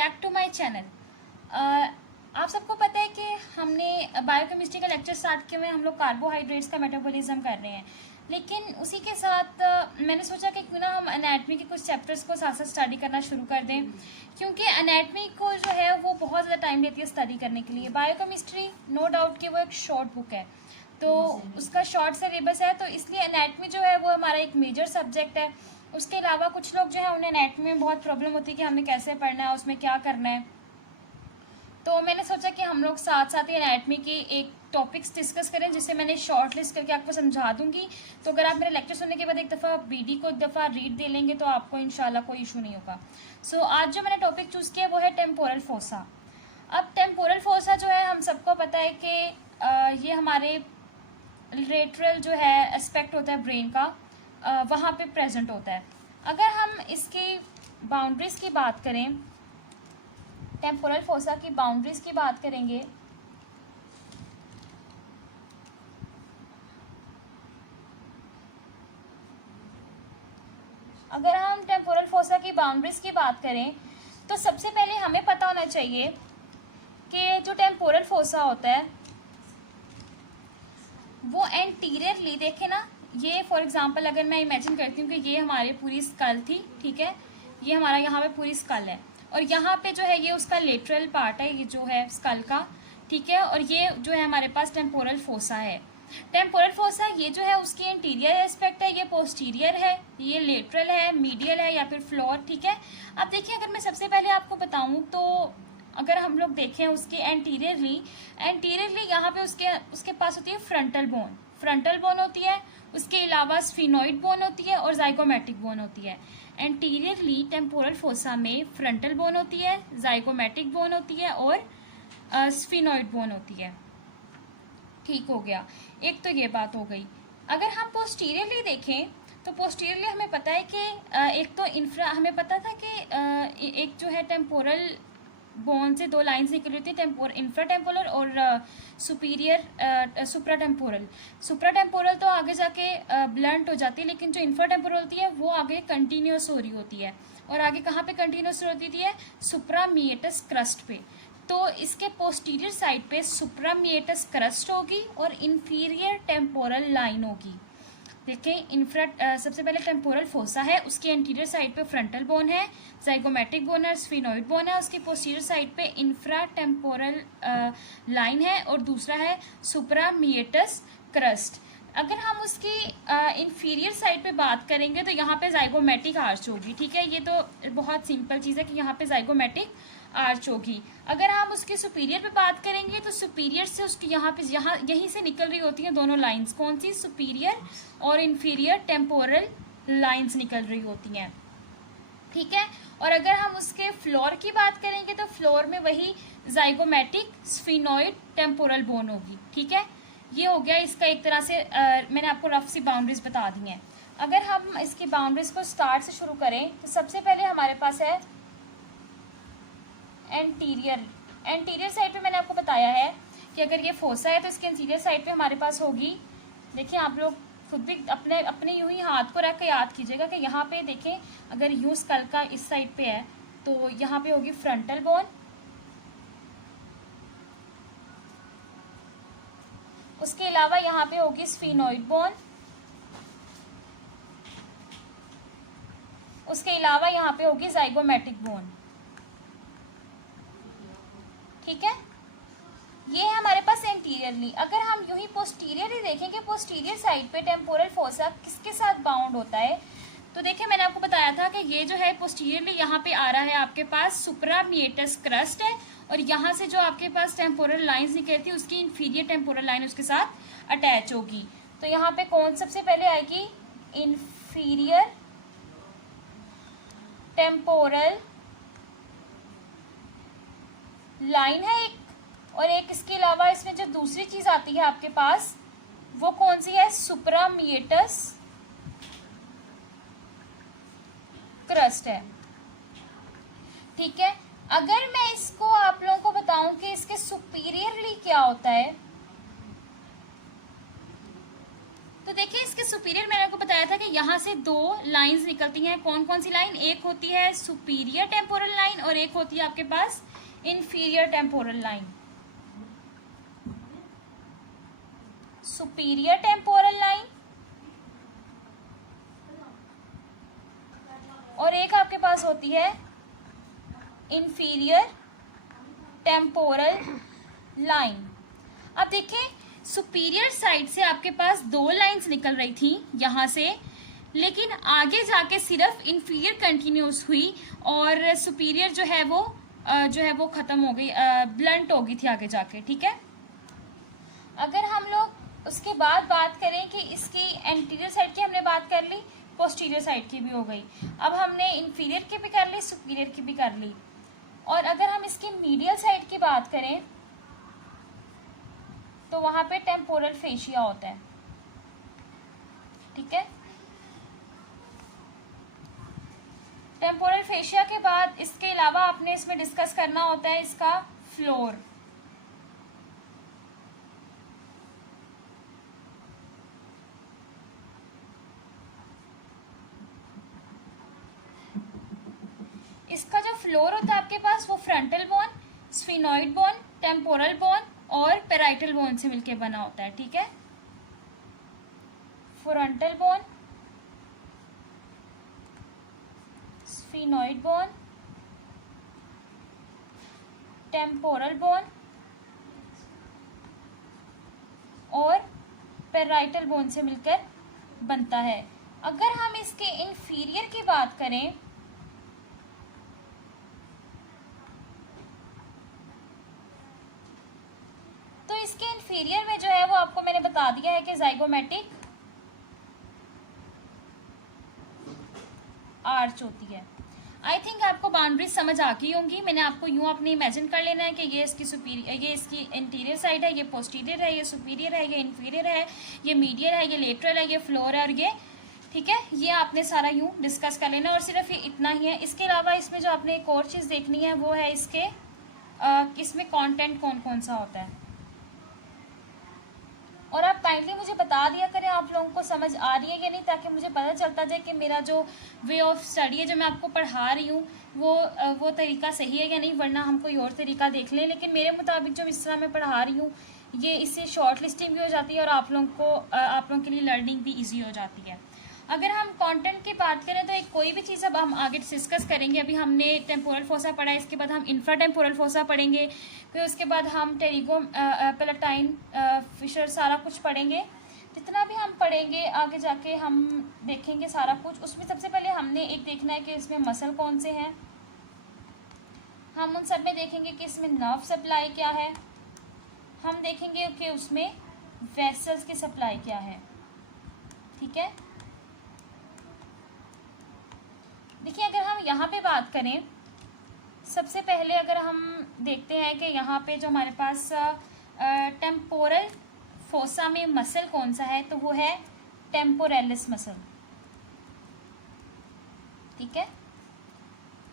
Back to my channel. आप सबको पता है कि हमने बायोकेमिस्ट्री का लेक्चर स्टार्ट किए हुए हम लोग कार्बोहाइड्रेट्स का मेटाबॉलिज्म कर रहे हैं, लेकिन उसी के साथ मैंने सोचा कि क्यों ना हम एनाटमी के कुछ चैप्टर्स को साथ साथ स्टडी करना शुरू कर दें, क्योंकि एनाटमी को जो है वो बहुत ज़्यादा टाइम लेती है स्टडी करने के लिए। बायोकेमिस्ट्री नो डाउट कि वो एक शॉर्ट बुक है, तो उसका शॉर्ट सिलेबस है, तो इसलिए एनाटमी जो है वो हमारा एक मेजर सब्जेक्ट है। उसके अलावा कुछ लोग जो है उन्हें एनाटमी में बहुत प्रॉब्लम होती है कि हमें कैसे पढ़ना है, उसमें क्या करना है। तो मैंने सोचा कि हम लोग साथ साथ ही एनाटमी की एक टॉपिक्स डिस्कस करें, जिससे मैंने शॉर्ट लिस्ट करके आपको समझा दूंगी। तो अगर आप मेरे लेक्चर सुनने के बाद एक दफ़ा बीडी को एक दफ़ा रीड दे लेंगे तो आपको इंशाल्लाह कोई इशू नहीं होगा। सो आज जो मैंने टॉपिक चूज़ किया वो है टेम्पोरल फोसा। अब टेम्पोरल फोसा जो है हम सबको पता है कि ये हमारे लेटरल जो है एस्पेक्ट होता है ब्रेन का, वहाँ पे प्रेजेंट होता है। अगर हम इसकी बाउंड्रीज की बात करें, टेम्पोरल फोसा की बाउंड्रीज की बात करेंगे, अगर हम टेम्पोरल फोसा की बाउंड्रीज की बात करें तो सबसे पहले हमें पता होना चाहिए कि जो टेम्पोरल फोसा होता है वो एंटीरियरली, देखे ना, ये फॉर एग्जांपल अगर मैं इमेजिन करती हूँ कि ये हमारी पूरी स्कल थी, ठीक है, ये हमारा यहाँ पे पूरी स्कल है और यहाँ पे जो है ये उसका लेटरल पार्ट है, ये जो है स्कल का, ठीक है, और ये जो है हमारे पास टेम्पोरल फोसा है। टेम्पोरल फोसा ये जो है उसकी इंटीरियर एस्पेक्ट है, ये पोस्टीरियर है, ये लेटरल है, मीडियल है या फिर फ्लोर, ठीक है। अब देखिए, अगर मैं सबसे पहले आपको बताऊँ तो अगर हम लोग देखें उसके एंटीरियरली यहाँ पे उसके पास होती है फ्रंटल बोन होती है, उसके अलावा स्फिनोइड बोन होती है और जाइगोमेटिक बोन होती है। एंटीरियरली टेम्पोरल फोसा में फ्रंटल बोन होती है, जाइगोमेटिक बोन होती है और स्फिनोइड बोन होती है। ठीक हो गया, एक तो ये बात हो गई। अगर हम पोस्टीरियरली देखें तो पोस्टीरियरली हमें पता है कि एक तो हमें पता था कि एक जो है टेम्पोरल बोन से दो लाइंस निकली होती है, इंफ्राटेम्पोरल और सुप्राटेम्पोरल तो आगे जाके ब्लंट हो जाती है, लेकिन जो इंफ्राटेम्पोरल होती है वो आगे कंटिन्यूस हो रही होती है। और आगे कहाँ पे कंटिन्यूस होती है? सुप्रामिएटस क्रस्ट पे। तो इसके पोस्टीरियर साइड पे सुप्रामिएटस क्रस्ट होगी और इंफीरियर टेम्पोरल लाइन होगी। देखें, सबसे पहले टेम्पोरल फोसा है, उसके एंटीरियर साइड पे फ्रंटल बोन है, जाइगोमेटिक बोन है, स्फिनोइड बोन है, उसके पोस्टीरियर साइड पे इंफ्रा टेम्पोरल लाइन है और दूसरा है सुप्रामिएटस क्रस्ट। अगर हम उसकी इंफीरियर साइड पे बात करेंगे तो यहाँ पे जाइगोमेटिक आर्च होगी, ठीक है। ये तो बहुत सिंपल चीज़ है कि यहाँ पे जाइगोमेटिक आर्च होगी। अगर हम उसके सुपीरियर पे बात करेंगे तो सुपीरियर से उसकी यहीं से निकल रही होती हैं दोनों लाइंस। कौन सी? सुपीरियर और इंफीरियर टेम्पोरल लाइंस निकल रही होती हैं, ठीक है। और अगर हम उसके फ्लोर की बात करेंगे तो फ्लोर में वही जाइगोमेटिक स्फिनोइड टेम्पोरल बोन होगी, ठीक है। ये हो गया इसका एक तरह से मैंने आपको रफ सी बाउंड्रीज बता दी हैं। अगर हम इसकी बाउंड्रीज को स्टार्ट से शुरू करें तो सबसे पहले हमारे पास है एंटीरियर साइड पे। मैंने आपको बताया है कि अगर ये फोसा है तो इसके एंटीरियर साइड पे हमारे पास होगी, देखिए आप लोग खुद भी अपने यूं ही हाथ को रख के याद कीजिएगा कि यहाँ पे देखें, अगर यूं स्कल का इस साइड पे है तो यहाँ पे होगी फ्रंटल बोन, उसके अलावा यहाँ पे होगी स्फिनोइड बोन, उसके अलावा यहाँ पे होगी जाइगोमेटिक बोन, ठीक है। ये है हमारे पास एंटीरियरली। अगर हम यूं ही पोस्टीरियरली देखेंगे, पोस्टीरियर साइड पे टेम्पोरल फोसा किसके साथ बाउंड होता है, तो देखिए मैंने आपको बताया था कि ये जो है पोस्टीरियरली यहाँ पे आ रहा है, आपके पास सुप्रामिएटस क्रस्ट है और यहाँ से जो आपके पास टेम्पोरल लाइंस निकलती है उसकी इंफीरियर टेम्पोरल लाइन उसके साथ अटैच होगी। तो यहाँ पे कौन सबसे पहले आएगी? इंफीरियर टेम्पोरल लाइन है एक, और एक इसके अलावा इसमें जो दूसरी चीज आती है आपके पास वो कौन सी है? सुप्रामिएटस क्रस्ट है, ठीक है। अगर मैं इसको आप लोगों को बताऊं कि इसके सुपीरियरली क्या होता है, तो देखिए इसके सुपीरियर मैंने आपको बताया था कि यहाँ से दो लाइंस निकलती हैं। कौन कौन सी लाइन? एक होती है सुपीरियर टेम्पोरल लाइन और एक होती है आपके पास inferior temporal line. Superior temporal line और एक आपके पास होती है इंफीरियर टेम्पोरल लाइन। अब देखिए, सुपीरियर साइड से आपके पास दो लाइंस निकल रही थी यहाँ से, लेकिन आगे जाके सिर्फ इंफीरियर कंटिन्यूस हुई और सुपीरियर जो है वो खत्म हो गई, ब्लंट हो गई थी आगे जाके। ठीक है, अगर हम लोग उसके बाद बात करें कि इसकी एंटीरियर साइड की हमने बात कर ली, पोस्टीरियर साइड की भी हो गई, अब हमने इंफीरियर की भी कर ली, सुपीरियर की भी कर ली। और अगर हम इसकी मीडियल साइड की बात करें तो वहां पे टेम्पोरल फेशिया होता है। ठीक है, टेम्पोरल फेशिया के बाद इसके अलावा आपने इसमें डिस्कस करना होता है इसका फ्लोर। इसका जो फ्लोर होता है आपके पास वो frontal bone, sphenoid bone, temporal bone और पेराइटल बोन से मिलकर बना होता है। ठीक है, frontal bone, sphenoid bone, temporal bone और पेराइटल बोन से मिलकर बनता है। अगर हम इसके इंफीरियर की बात करें तो इसके इंफीरियर में जो है वो आपको मैंने बता दिया है कि जाइगोमेटिक आर्च होती है। आई थिंक आपको बाउंड्री समझ आ गई होंगी। मैंने आपको यूं अपने इमेजिन कर लेना है कि ये इसकी सुपीरियर, ये इसकी इंटीरियर साइड है, ये पोस्टीरियर है, ये सुपीरियर है, ये इंफीरियर है, ये मीडियल है, ये लेटरल है, ये फ्लोर है और ये, ठीक है, ये आपने सारा यूं डिस्कस कर लेना और सिर्फ ये इतना ही है। इसके अलावा इसमें जो आपने एक और चीज़ देखनी है वो है इसके इसमें कंटेंट कौन कौन सा होता है। और आप काइंडली मुझे बता दिया करें आप लोगों को समझ आ रही है या नहीं, ताकि मुझे पता चलता जाए कि मेरा जो वे ऑफ स्टडी है, जो मैं आपको पढ़ा रही हूँ, वो तरीका सही है या नहीं, वरना हम कोई और तरीका देख लें। लेकिन मेरे मुताबिक जो इस तरह मैं पढ़ा रही हूँ ये इससे शॉर्ट लिस्टिंग भी हो जाती है और आप लोगों के लिए लर्निंग भी ईजी हो जाती है। अगर हम कंटेंट की बात करें तो एक कोई भी चीज़ अब हम आगे डिस्कस करेंगे। अभी हमने टेम्पोरल फोसा पढ़ा है, इसके बाद हम इंफ्रा टेम्पोरल फोसा पढ़ेंगे, फिर उसके बाद हम टेरिगो पेलेटाइन फिशर सारा कुछ पढ़ेंगे। जितना भी हम पढ़ेंगे आगे जाके हम देखेंगे सारा कुछ। उसमें सबसे पहले हमने एक देखना है कि इसमें मसल कौन से हैं, हम उन सब में देखेंगे कि इसमें नर्व सप्लाई क्या है, हम देखेंगे कि उसमें वेसल्स की सप्लाई क्या है। ठीक है, देखिए अगर हम यहाँ पे बात करें, सबसे पहले अगर हम देखते हैं कि यहाँ पे जो हमारे पास टेम्पोरल फोसा में मसल कौन सा है, तो वो है टेम्पोरेलिस मसल। ठीक है,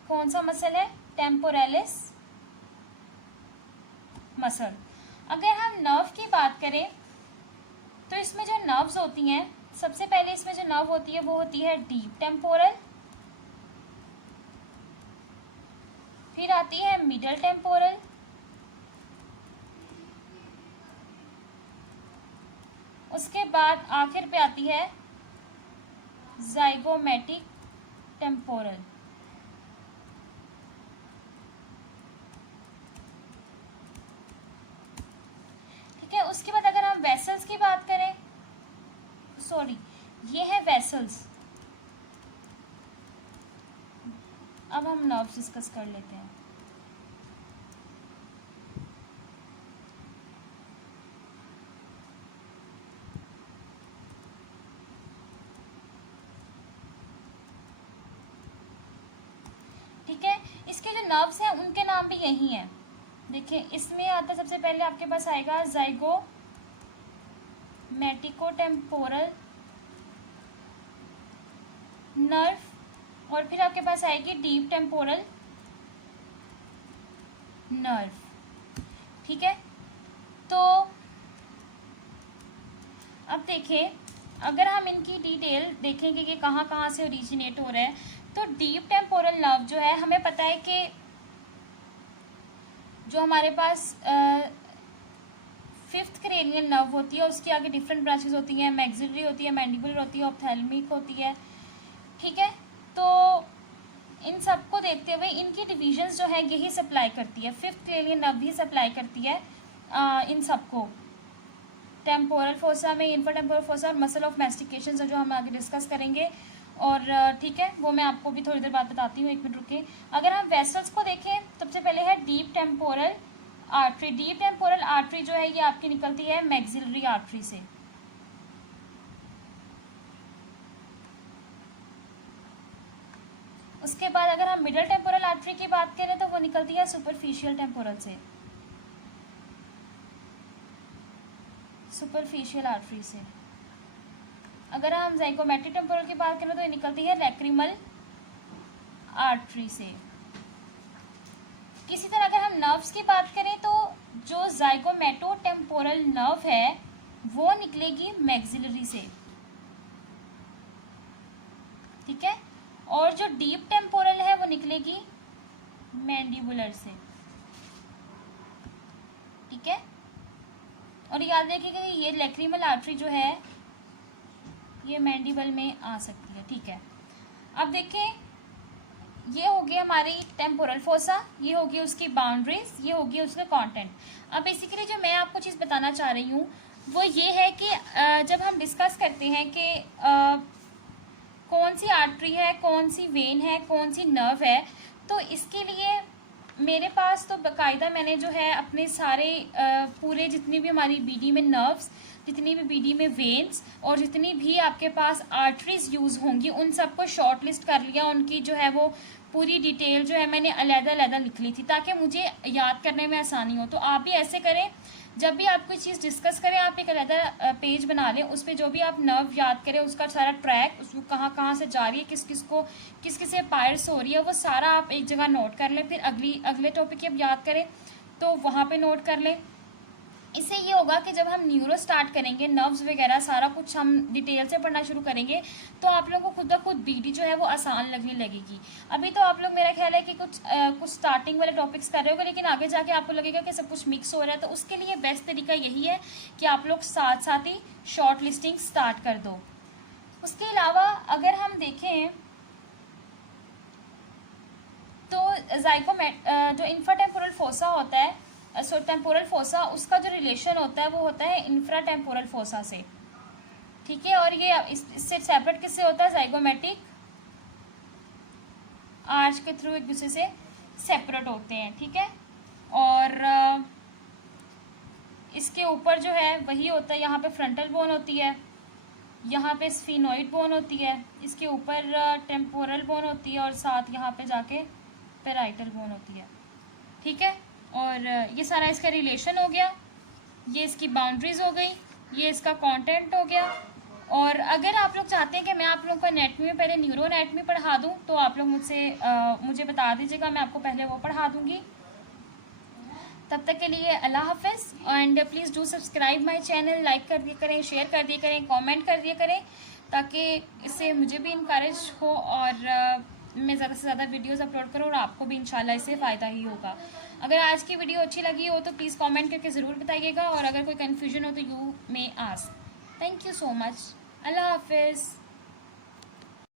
कौन सा मसल है? Temporalis muscle. अगर हम नर्व की बात करें तो इसमें जो नर्व्स होती हैं, सबसे पहले इसमें जो नर्व होती है वो होती है डीप टेम्पोरल, फिर आती है मिडल टेम्पोरल, उसके बाद आखिर पे आती है जाइगोमेटिक टेम्पोरल। ठीक है, उसके बाद अगर हम वेसल्स की बात करें, सॉरी ये है वेसल्स। अब हम नर्व्स डिस्कस कर लेते हैं। ठीक है, इसके जो नर्व्स हैं उनके नाम भी यही हैं। देखिए इसमें आता सबसे पहले आपके पास आएगा जाइगोमेटिकोटेम्पोरल नर्व और फिर आपके पास आएगी डीप टेम्पोरल नर्व। ठीक है, तो अब देखिए अगर हम इनकी डिटेल देखेंगे कि कहाँ कहाँ से ओरिजिनेट हो रहा है, तो डीप टेम्पोरल नर्व जो है, हमें पता है कि जो हमारे पास फिफ्थ क्रेनियल नर्व होती है, उसकी आगे डिफरेंट ब्रांचेस होती हैं, मैक्सिलरी होती है, मैंडिबुलर होती है, ऑप्थेल्मिक होती है, ठीक है। तो इन सबको देखते हुए इनकी डिविजन्स जो है यही सप्लाई करती है, फिफ्थ क्रेनियल नर्व ही सप्लाई करती है इन सबको, टेम्पोरल फोसा में, इंफ्राटेम्पोरल फोसा और मसल ऑफ मैस्टिकेशन जो हम आगे डिस्कस करेंगे। और ठीक है, वो मैं आपको भी थोड़ी देर बाद बताती हूँ, 1 मिनट रुके। अगर हम वेसल्स को देखें, सबसे पहले है deep temporal artery. Deep temporal artery जो है ये आपकी निकलती है मैक्सिलरी आर्टरी से। उसके बाद अगर हम मिडल टेम्पोरल आर्टरी की बात करें तो वो निकलती है सुपरफिशियल टेम्पोरल से, सुपरफिशियल आर्टरी से। अगर हम ज़ाइगोमेट्रिक टेम्पोरल की बात करें तो ये निकलती है लैक्रिमल आर्टरी से। इसी तरह अगर हम नर्व्स की बात करें तो जो ज़ाइगोमेटो टेम्पोरल नर्व है वो निकलेगी मैक्सिलरी से, ठीक है। और जो डीप टेम्पोरल है वो निकलेगी मैंडिबुलर से, ठीक है। और याद रखिएगा कि ये लैक्रिमल आर्टरी जो है ये मैंडिबल में आ सकती है, ठीक है। अब देखें, ये हो गया हमारी टेम्पोरल फोसा, ये होगी उसकी बाउंड्रीज, ये होगी उसका कंटेंट। अब बेसिकली जो मैं आपको चीज़ बताना चाह रही हूँ वो ये है कि जब हम डिस्कस करते हैं कि कौन सी आर्टरी है, कौन सी वेन है, कौन सी नर्व है, तो इसके लिए मेरे पास तो बाकायदा मैंने जो है अपने सारे पूरे जितनी भी हमारी बीडी में नर्व्स, जितनी भी बीडी में वेन्स और जितनी भी आपके पास आर्टरीज यूज़ होंगी उन सबको शॉर्ट लिस्ट कर लिया। उनकी जो है वो पूरी डिटेल जो है मैंने अलग-अलग लिख ली थी ताकि मुझे याद करने में आसानी हो। तो आप भी ऐसे करें, जब भी आप कोई चीज़ डिस्कस करें आप एक अलग पेज बना लें, उस पर जो भी आप नर्व याद करें उसका सारा ट्रैक, उसको कहाँ कहाँ से जा रही है, किस किस से पायर्स हो रही है, वो सारा आप एक जगह नोट कर लें। फिर अगले टॉपिक की आप याद करें तो वहाँ पे नोट कर लें। इससे ये होगा कि जब हम न्यूरो स्टार्ट करेंगे, नर्व्स वगैरह सारा कुछ हम डिटेल से पढ़ना शुरू करेंगे तो आप लोगों को खुद ब खुद बीडी जो है वो आसान लगने लगेगी। अभी तो आप लोग, मेरा ख्याल है कि कुछ स्टार्टिंग वाले टॉपिक्स कर रहे होगे, लेकिन आगे जाके आपको लगेगा कि सब कुछ मिक्स हो रहा है। तो उसके लिए बेस्ट तरीका यही है कि आप लोग साथ साथ ही शॉर्ट लिस्टिंग स्टार्ट कर दो। उसके अलावा अगर हम देखें तो जो इंफ्राटेम्पोरल फोसा होता है, टेम्पोरल फोसा, उसका जो रिलेशन होता है वो होता है इंफ्राटेम्पोरल फोसा से, ठीक है। और ये इससे सेपरेट किससे होता है, ज़ाइगोमेटिक आर्च के थ्रू एक दूसरे से सेपरेट होते हैं, ठीक है। और इसके ऊपर जो है वही होता है, यहाँ पे फ्रंटल बोन होती है, यहाँ पे स्फीनोइड बोन होती है, इसके ऊपर टेम्पोरल बोन होती है और साथ यहाँ पे जाके पेराइटल बोन होती है, ठीक है। और ये सारा इसका रिलेशन हो गया, ये इसकी बाउंड्रीज हो गई, ये इसका कंटेंट हो गया। और अगर आप लोग चाहते हैं कि मैं आप लोगों को एनाटॉमी में पहले न्यूरो एनाटॉमी पढ़ा दूं तो आप लोग मुझे बता दीजिएगा, मैं आपको पहले वो पढ़ा दूंगी। तब तक के लिए अल्लाह हाफिज़, and please do subscribe my channel, like कर दिया करें, शेयर कर दिया करें, कमेंट कर दिया करें, ताकि इससे मुझे भी इनकरेज हो और मैं ज़्यादा से ज़्यादा वीडियोस अपलोड करूँ और आपको भी इंशाल्लाह इससे फ़ायदा ही होगा। अगर आज की वीडियो अच्छी लगी हो तो प्लीज़ कमेंट करके ज़रूर बताइएगा, और अगर कोई कन्फ्यूजन हो तो you may ask. Thank you so much. अल्लाह हाफिज़।